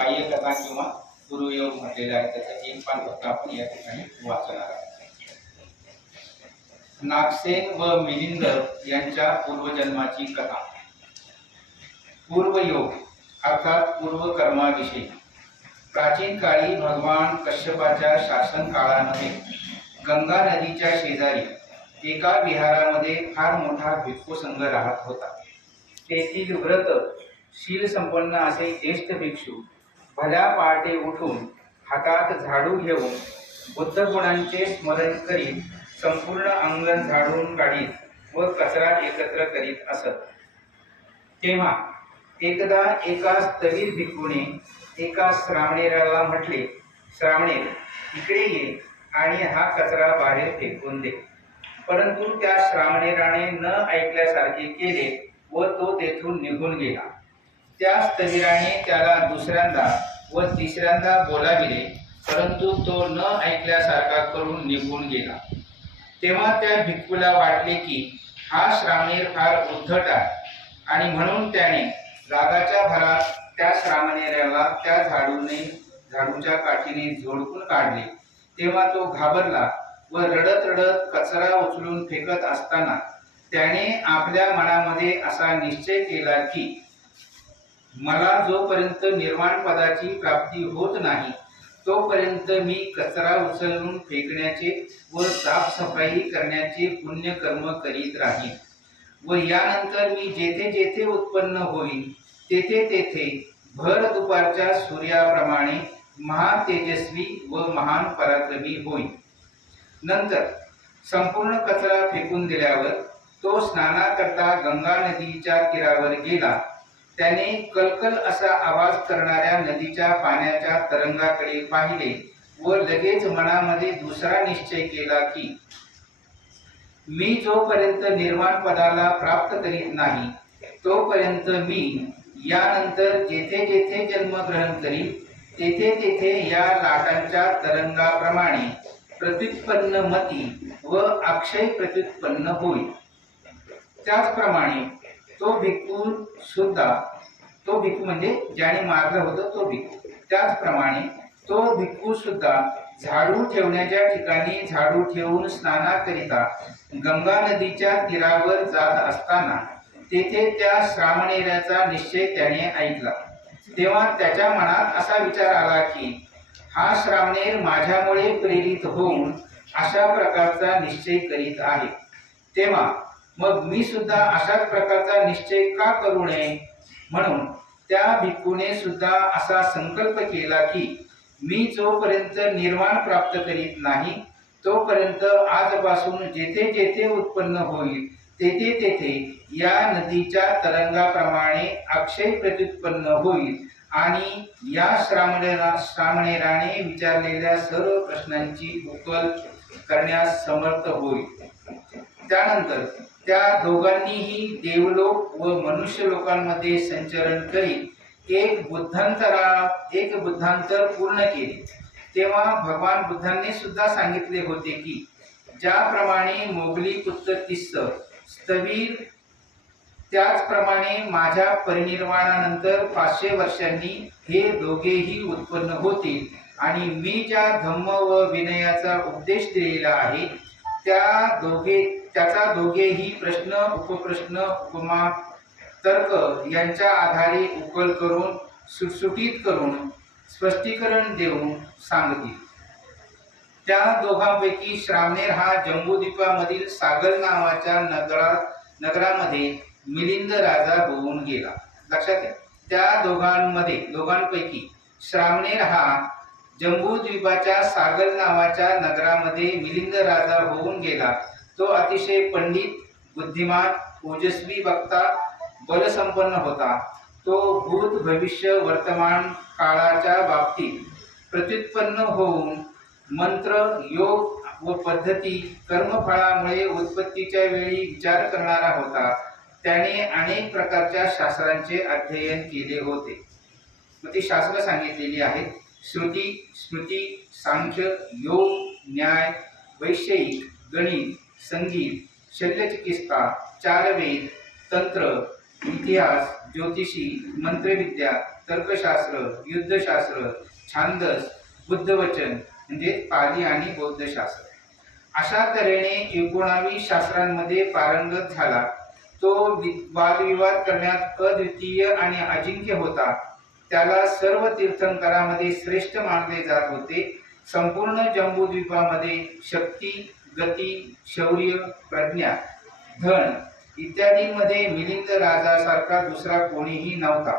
बाह्य कथा किंवा पूर्वयोग म्हटलेला आहे त्याचं एक पान फक्त आपण या ठिकाणी वाचणार आहोत. नागसेन व मिलिंद यांच्या पूर्वजन्माची कथा. पूर्वयोग अर्थात पूर्वकर्माविषयी. प्राचीन काळी भगवान कश्यपाच्या शासन काळामध्ये गंगा नदीच्या शेजारी एका विहारामध्ये फार मोठा भिक्खू संघ राहत होता. तेथील व्रत शील संपन्न असे ज्येष्ठ भिक्षू भल्या पहाटे उठून हातात झाडू घेऊन बुद्ध गुणांचे स्मरण करीत संपूर्ण अंगण झाडून काढीत व कचरा एकत्र करीत असत. तेव्हा एकदा एका स्थवीर भिक्खूने एका श्रावणेराला म्हटले श्रावणेर इकडे ये आणि हा कचरा बाहेर फेकून दे. परंतु त्या श्रावणेराने न ऐकल्यासारखे केले व तो तेथून निघून गेला. त्या स्थवीराने त्याला दुसऱ्यांदा व तिसऱ्यांदा बोलाविले परंतु तो न ऐकल्यासारखा करून निघून गेला. तेव्हा त्या भिक्खूला वाटले की हा श्रावणेर फार उद्धट आहे. आणि म्हणून त्याने रागाच्या भरात त्या श्रामणेऱ्याला त्या झाडूने झाडूच्या काठीने झोडपून काढले. तेव्हा तो घाबरला व रडत रडत कचरा उचलून फेकत असताना त्याने आपल्या मनामध्ये असा निश्चय केला की मला जोपर्यंत निर्माण पदाची प्राप्ती होत नाही तोपर्यंत मी कचरा उचलून फेकण्याचे व साफसफाई करण्याचे पुण्यकर्म करीत राहीन. व यानंतर मी जेथे जेथे उत्पन्न होईल तेथे तेथे भर दुपारच्या सूर्याप्रमाणे महातेजस्वी व महान पराक्रमी होईल नंतर संपूर्ण कचरा फेकून दिल्यावर तो स्नानाकरता गंगा नदीच्या तीरावर गेला. त्याने कलकल असा आवाज करणाऱ्या नदीच्या पाण्याच्या तरंगाकडे पाहिले व लगेच मनामध्ये दुसरा निश्चय केला की मी जोपर्यंत निर्माण पदाला प्राप्त करीत नाही तोपर्यंत मी यानंतर जेथे जेथे जन्म ग्रहण करीन तेथे तेथे या लाटांच्या तरंगाप्रमाणे प्रत्युत्पन्न मती व अक्षय प्रत्युत्पन्न होईल. त्याचप्रमाणे तो भिक्खू सुद्धा तो भिक्खू म्हणजे ज्याने मारलं होतं तो भिक्खू त्याचप्रमाणे तो भिक्खू सुद्धा झाडू ठेवण्याच्या ठिकाणी झाडू ठेवून स्नानाकरिता गंगा नदीच्या तीरावर जात असताना तेथे त्या श्रावणेऱ्याचा निश्चय त्याने ऐकला. तेव्हा त्याच्या मनात असा विचार आला की हा श्रावणेर माझ्यामुळे प्रेरित होऊन अशा प्रकारचा निश्चय करीत आहे. तेव्हा मग मी सुद्धा अशाच प्रकारचा निश्चय का करू नये? म्हणून त्या भिक्खूने सुद्धा असा संकल्प केला की मी जोपर्यंत निर्वाण प्राप्त करीत नाही तोपर्यंत आजपासून जेथे जेथे उत्पन्न होईल तेथे तेथे या नदीच्या तरंगाप्रमाणे अक्षय प्रत्युत्पन्न होईल. आणि या श्रामणेरा श्रामणेराने विचारलेल्या सर्व प्रश्नांची उकल करण्यास समर्थ होईल. त्यानंतर त्या दोघांनीही देवलोक व मनुष्य लोकांमध्ये संचरण करीत एक बुद्धांतरा एक बुद्धांतर पूर्ण केले. तेव्हा भगवान बुद्धांनी सुद्धा सांगितले होते की ज्याप्रमाणे मोगली पुत्र स्थवीर त्याचप्रमाणे माझ्या परिनिर्वाणानंतर पाचशे वर्षांनी हे दोघेही उत्पन्न होतील आणि मी ज्या धम्म व विनयाचा उपदेश दिलेला आहे त्या दोघे त्याचा दोघेही प्रश्न उपप्रश्न उपमा तर्क यांच्या आधारे उकल करून सुटसुटीत करून स्पष्टीकरण देऊन सांगतील. त्या दोघांपैकी श्रामनेर हा जम्बूद्वीपामधील सागर नावाच्या नगरात नगरामध्ये मिलिंद राजा होऊन गेला. लक्षात घ्या त्या दोघांमध्ये दोघांपैकी श्रावणेर हा जम्बूद्वीपाच्या सागर नावाच्या नगरामध्ये मिलिंद राजा होऊन गेला. तो अतिशय पंडित बुद्धिमान ओजस्वी वक्ता बलसंपन्न होता. तो भूत भविष्य वर्तमान काळाच्या बाबतीत प्रत्युत्पन्न होऊन मंत्र योग व पद्धती कर्मफळामुळे उत्पत्तीच्या वेळी विचार करणारा होता. त्याने अनेक प्रकारच्या शास्त्रांचे अध्ययन केले होते. मग ती शास्त्र सांगितलेली आहेत श्रुती स्मृती सांख्य योग न्याय वैषयिक गणित संगीत शल्यचिकित्सा चारवेद तंत्र इतिहास ज्योतिषी मंत्रविद्या तर्कशास्त्र युद्धशास्त्र छांदस बुद्धवचन म्हणजे पाली आणि बौद्धशास्त्र. अशा तऱ्हेने एकोणावीस शास्त्रांमध्ये पारंगत झाला. तो वादविवाद करण्यात अद्वितीय आणि अजिंक्य होता. त्याला सर्व तीर्थंकरामध्ये श्रेष्ठ मानले जात होते. संपूर्ण जम्बूद्वीपामध्ये शक्ती गती शौर्य प्रज्ञा धन इत्यादींमध्ये मिलिंद राजासारखा दुसरा कोणीही नव्हता.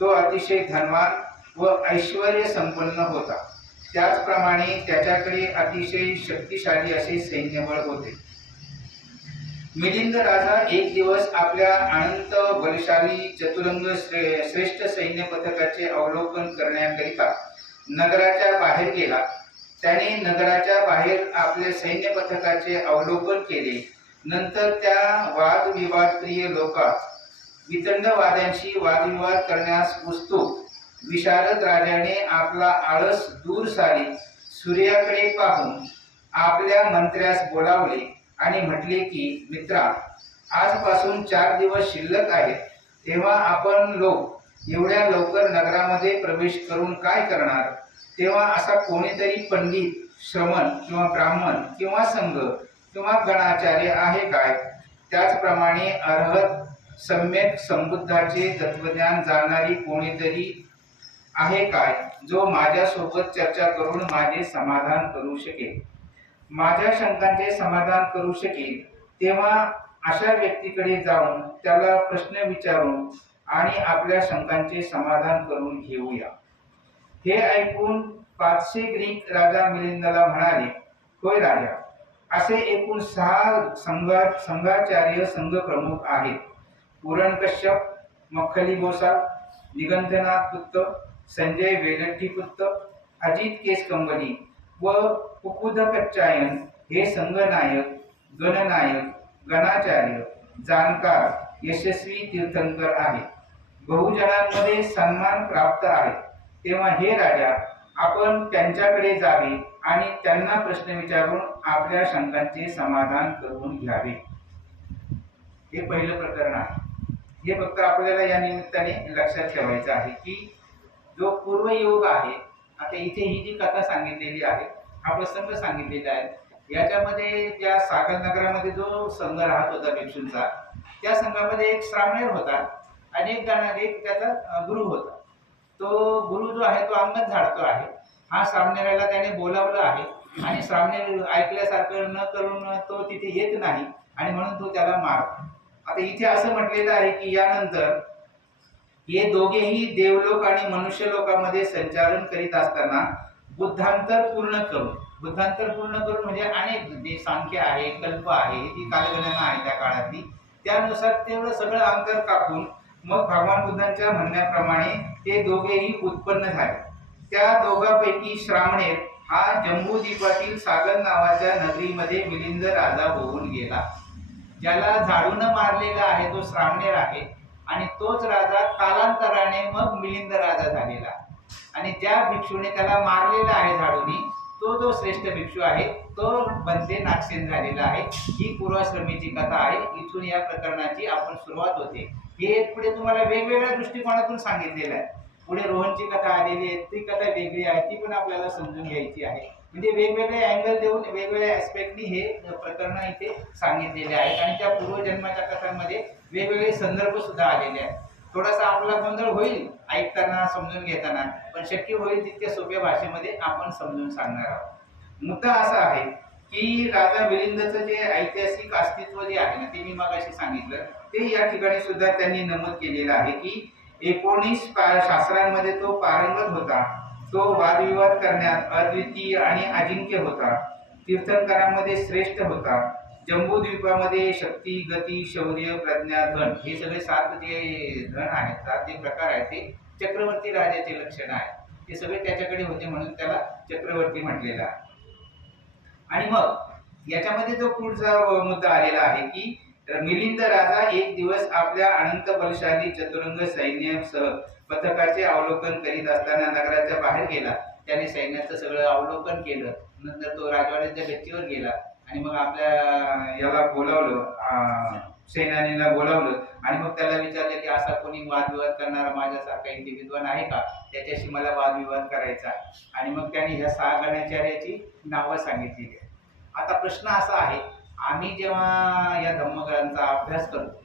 तो अतिशय धनवान व ऐश्वर संपन्न होता. त्याचप्रमाणे त्याच्याकडे अतिशय शक्तिशाली असे सैन्यबळ होते. मिलिंद राजा एक दिवस आपल्या अनंत बलशाली चतुरंग श्रेष्ठ सैन्य पथकाचे अवलोकन करण्याकरिता नगराच्या बाहेर गेला. त्याने नगराच्या बाहेर आपल्या सैन्य पथकाचे अवलोकन केले. नंतर त्या वादविवादप्रिय लोकात वितंडवाद्यांशी वादविवाद करण्यास उत्सुक विशारद राजाने आपला आळस दूर सारी सूर्याकडे पाहून आपल्या मंत्र्यास बोलावले आणि म्हटले की मित्रा आजपासून चार दिवस शिल्लक आहेत. तेव्हा आपण लोक एवढ्या लवकर नगरामध्ये प्रवेश करून काय करणार? तेव्हा असा कोणीतरी पंडित श्रमण किंवा ब्राह्मण किंवा संघ किंवा गणाचार्य आहे काय? त्याचप्रमाणे अर्हत सम्यक संबुद्धाचे तत्वज्ञान जाणणारी कोणीतरी आहे काय? जो माझ्यासोबत चर्चा करून माझे समाधान करू शकेल. माझ्या शंकांचे समाधान करू शकेल. तेव्हा अशा व्यक्तीकडे जाऊन त्याला प्रश्न विचारून आणि आपल्या शंकांचे समाधान करून घेऊया. हे ऐकून पाचशे ग्रीक राजा मिलिंदला म्हणाले होय राजा असे एकूण सहा संघा संघाचार्य संघ प्रमुख आहेत. पुरण कश्यप मखली गोसा निगंधनाथ पुत्र संजय वेलट्टी पुत्र अजित केस व कुकुद कच्चायन हे संघनायक गणनायक गणाचार्य जाणकार यशस्वी तीर्थंकर आहेत. बहुजनांमध्ये सन्मान प्राप्त आहे. तेव्हा हे राजा आपण त्यांच्याकडे जावे आणि त्यांना प्रश्न विचारून आपल्या शंकांचे समाधान करून घ्यावे. हे पहिलं प्रकरण आहे. हे फक्त आपल्याला या निमित्ताने लक्षात ठेवायचं आहे की जो पूर्वयोग आहे आता इथे ही जी कथा सांगितलेली आहे हा प्रसंग सांगितलेला आहे याच्यामध्ये ज्या सागर नगरामध्ये जो संघ राहत होता भिक्षूंचा त्या संघामध्ये एक श्रामणेर होता आणि एक जण एक त्याचा गुरु होता. तो गुरु जो आहे तो अंगण झाडतो आहे. हा श्रावणेराला त्याने बोलावलं आहे. आणि श्रावणेर ऐकल्यासारखं न करून तो तिथे येत नाही. आणि म्हणून तो त्याला मारतो. आता इथे असं म्हटलेलं आहे की यानंतर हे दोघेही देवलोक आणि मनुष्य लोकामध्ये संचालन करीत असताना बुद्धांतर पूर्ण करून बुद्धांतर पूर्ण करून म्हणजे अनेक जे सांख्य आहे कल्प आहे ती कालगणना आहे त्या काळातली त्यानुसार तेवढं सगळं अंतर कापून मग भगवान बुद्धांच्या म्हणण्याप्रमाणे ते दोघेही उत्पन्न झाले. त्या दोघांपैकी श्रावणेर हा जम्बूद्वीपातील सागर नावाच्या नगरीमध्ये मिलिंद राजा होऊन गेला. ज्याला झाडून मारलेला आहे तो श्रावणेर आहे आणि तोच राजा कालांतराने मग मिलिंद राजा झालेला. आणि ज्या भिक्षूने त्याला मारलेला आहे झाडूनी तो जो श्रेष्ठ भिक्षू आहे तो बनते नागसेन झालेला आहे. ही पूर्वाश्रमीची कथा आहे. इथून या प्रकरणाची आपण सुरुवात होते. हे पुढे तुम्हाला वेगवेगळ्या दृष्टिकोनातून सांगितलेलं आहे. पुढे रोहनची कथा आलेली आहे ती कथा वेगळी आहे ती पण आपल्याला समजून घ्यायची आहे. म्हणजे वेगवेगळे अँगल देऊन वेगवेगळ्या ॲस्पेक्टनी हे प्रकरण इथे सांगितलेले आहेत. आणि त्या पूर्वजन्माच्या कथांमध्ये वेगवेगळे संदर्भ सुद्धा आलेले आहेत. थोडासा आपला गोंधळ होईल ऐकताना समजून घेताना पण शक्य होईल तितक्या सोप्या भाषेमध्ये आपण समजून सांगणार आहोत. मुद्दा असा आहे की राजा मिलिंदचं जे ऐतिहासिक अस्तित्व जे आहे ना ते मी मगाशी सांगितलं. ते या ठिकाणी सुद्धा त्यांनी नमूद केलेलं आहे की एकोणीस शास्त्रांमध्ये तो पारंगत होता. तो वादविवाद करण्यात अद्वितीय आणि अजिंक्य होता. तीर्थंकरांमध्ये श्रेष्ठ होता. जम्बूद्वीपामध्ये शक्ती गती शौर्य प्रज्ञा धन हे सगळे सात जे धन आहेत सात जे प्रकार आहेत ते चक्रवर्ती राजाचे लक्षण आहे ते सगळे त्याच्याकडे होते म्हणून त्याला चक्रवर्ती म्हटलेला आहे. आणि मग याच्यामध्ये जो पुढचा मुद्दा आलेला आहे की मिलिंद राजा एक दिवस आपल्या अनंत बलशाली चतुरंग सैन्यासह पथकाचे अवलोकन करीत असताना नगराच्या बाहेर गेला. त्याने सैन्याचं सगळं अवलोकन केलं. नंतर तो राजवाड्याच्या गच्चीवर गेला. आणि मग आपल्या याला बोलावलं अं, सेनानीला बोलावलं. आणि मग त्याला विचारलं की असा कोणी वादविवाद करणारा माझ्यासारखा इथे विद्वान आहे का? त्याच्याशी मला वादविवाद करायचा आणि मग त्याने ह्या सहा गणाचार्याची नावं सांगितलेली आता प्रश्न असा आहे आम्ही जेव्हा या धम्मग्रंथाचा अभ्यास करतो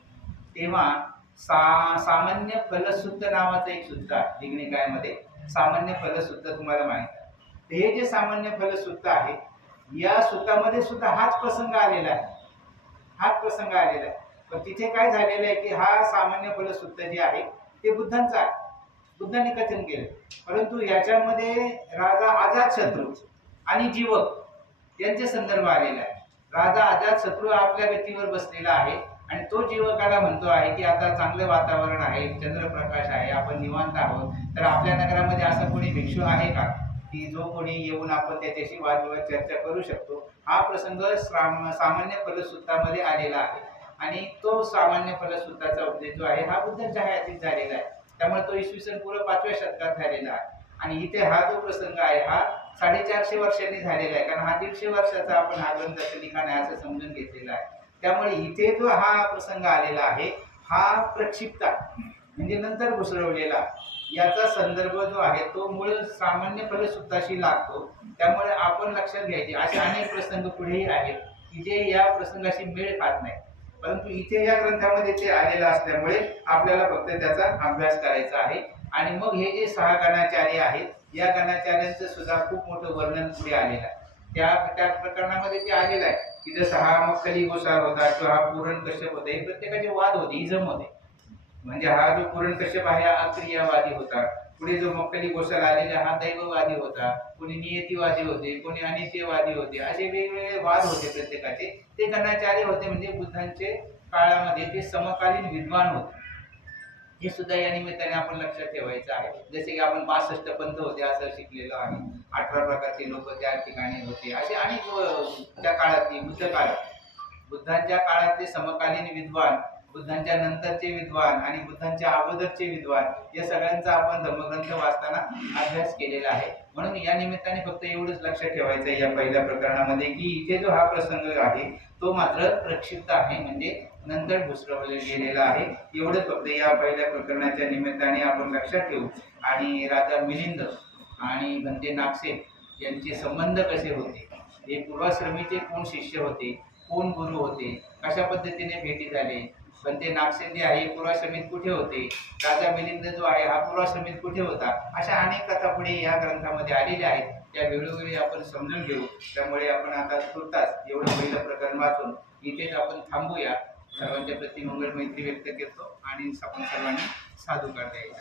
तेव्हा सा सामान्य फलसूत्र नावाचं एक सूत्र आहे दिग्निकायामध्ये सामान्य फलसूत्र तुम्हाला माहीत आहे. हे जे सामान्य फलसूत्र आहे या सूत्रामध्ये सुद्धा हाच प्रसंग आलेला आहे. हाच प्रसंग आलेला आहे. पण तिथे काय झालेलं आहे की हा सामान्य फलसूत्र जे आहे ते बुद्धांचा आहे. बुद्धांनी कथन केलं. परंतु याच्यामध्ये राजा अजातशत्रू आणि जीवक यांचे संदर्भ आलेला आहे. राजा अजातशत्रू आपल्या गतीवर बसलेला आहे आणि तो जीवकाला म्हणतो आहे की आता चांगलं वातावरण आहे चंद्रप्रकाश आहे आपण निवांत आहोत. तर आपल्या नगरामध्ये असं कोणी भिक्षू आहे का? की जो कोणी येऊन आपण त्याच्याशी वादविवाद चर्चा करू शकतो. हा प्रसंग सामान्य फलसूत्रामध्ये आलेला आहे. आणि तो सामान्य फलसूत्राचा उपदेश जो आहे हा बुद्धांच्या हयातीत झालेला आहे. त्यामुळे तो इसवी सन पूर्व पाचव्या शतकात झालेला आहे. आणि इथे हा जो प्रसंग आहे हा साडेचारशे वर्षांनी झालेला आहे. कारण हा दीडशे वर्षाचा आपण हा ग्रंथाचं लिखाण आहे असं समजून घेतलेला आहे. त्यामुळे इथे जो हा प्रसंग आलेला आहे हा प्रक्षिप्त म्हणजे नंतर घुसळवलेला याचा संदर्भ जो आहे तो मूळ सामान्य सुद्धाशी लागतो. त्यामुळे आपण लक्षात घ्यायचे असे अनेक प्रसंग पुढेही आहेत की जे या प्रसंगाशी मेळ खात नाही. परंतु इथे या ग्रंथामध्ये ते आलेलं असल्यामुळे आपल्याला फक्त त्याचा अभ्यास करायचा आहे. आणि मग हे जे सहागणाचार्य आहेत या गणाचार्यांचं सुद्धा खूप मोठं वर्णन पुढे आलेलं आहे. त्या त्या प्रकरणामध्ये ते आलेलं आहे की जसं हा मक्कली गोसार होता किंवा हा पुरण कश्यप होता हे प्रत्येकाचे वाद होते इजम होते. म्हणजे हा जो पुरण कश्यप आहे हा अक्रियावादी होता. पुढे जो मक्कली गोसाल आलेला हा दैववादी होता. कोणी नियतीवादी होते कोणी अनित्यवादी होते असे वेगवेगळे वाद होते प्रत्येकाचे. ते गणाचार्य होते म्हणजे बुद्धांचे काळामध्ये ते समकालीन विद्वान होते. हे सुद्धा या निमित्ताने आपण लक्षात ठेवायचं आहे. जसे की आपण बासष्ट पंथ होते असं शिकलेलो आहे. अठरा प्रकारचे लोक त्या ठिकाणी होते. असे अनेक त्या काळातली बुद्ध काळात. बुद्धांच्या काळातले समकालीन विद्वान बुद्धांच्या नंतरचे विद्वान आणि बुद्धांच्या अगोदरचे विद्वान या सगळ्यांचा आपण धर्मग्रंथ वाचताना अभ्यास केलेला आहे. म्हणून या निमित्ताने फक्त एवढंच लक्षात ठेवायचं आहे या पहिल्या प्रकरणामध्ये की इथे जो हा प्रसंग आहे तो मात्र प्रक्षिप्त आहे. म्हणजे नंतर घुसरवले म्हणजे गेलेलं आहे. एवढंच फक्त या पहिल्या प्रकरणाच्या निमित्ताने आपण लक्षात ठेवू. आणि राजा मिलिंद आणि म्हणजे बंदे नागसे यांचे संबंध कसे होते? हे पूर्वाश्रमीचे कोण शिष्य होते? कोण गुरु होते? कशा पद्धतीने भेटी झाले? पण ते नागसेंदी आहे पूर्वाश्रमीत कुठे होते? राजा मिलिंद जो आहे हा पूर्वाश्रमीत कुठे होता? अशा अनेक कथा पुढे या ग्रंथामध्ये आलेल्या आहेत. त्या वेळोवेळी आपण समजून घेऊ. त्यामुळे आपण आता तुर्तास एवढं पहिलं प्रकरण वाचून इथेच आपण थांबूया. सर्वांच्या प्रति मंगल मैत्री व्यक्त करतो आणि आपण सर्वांनी साधुकार द्यायचा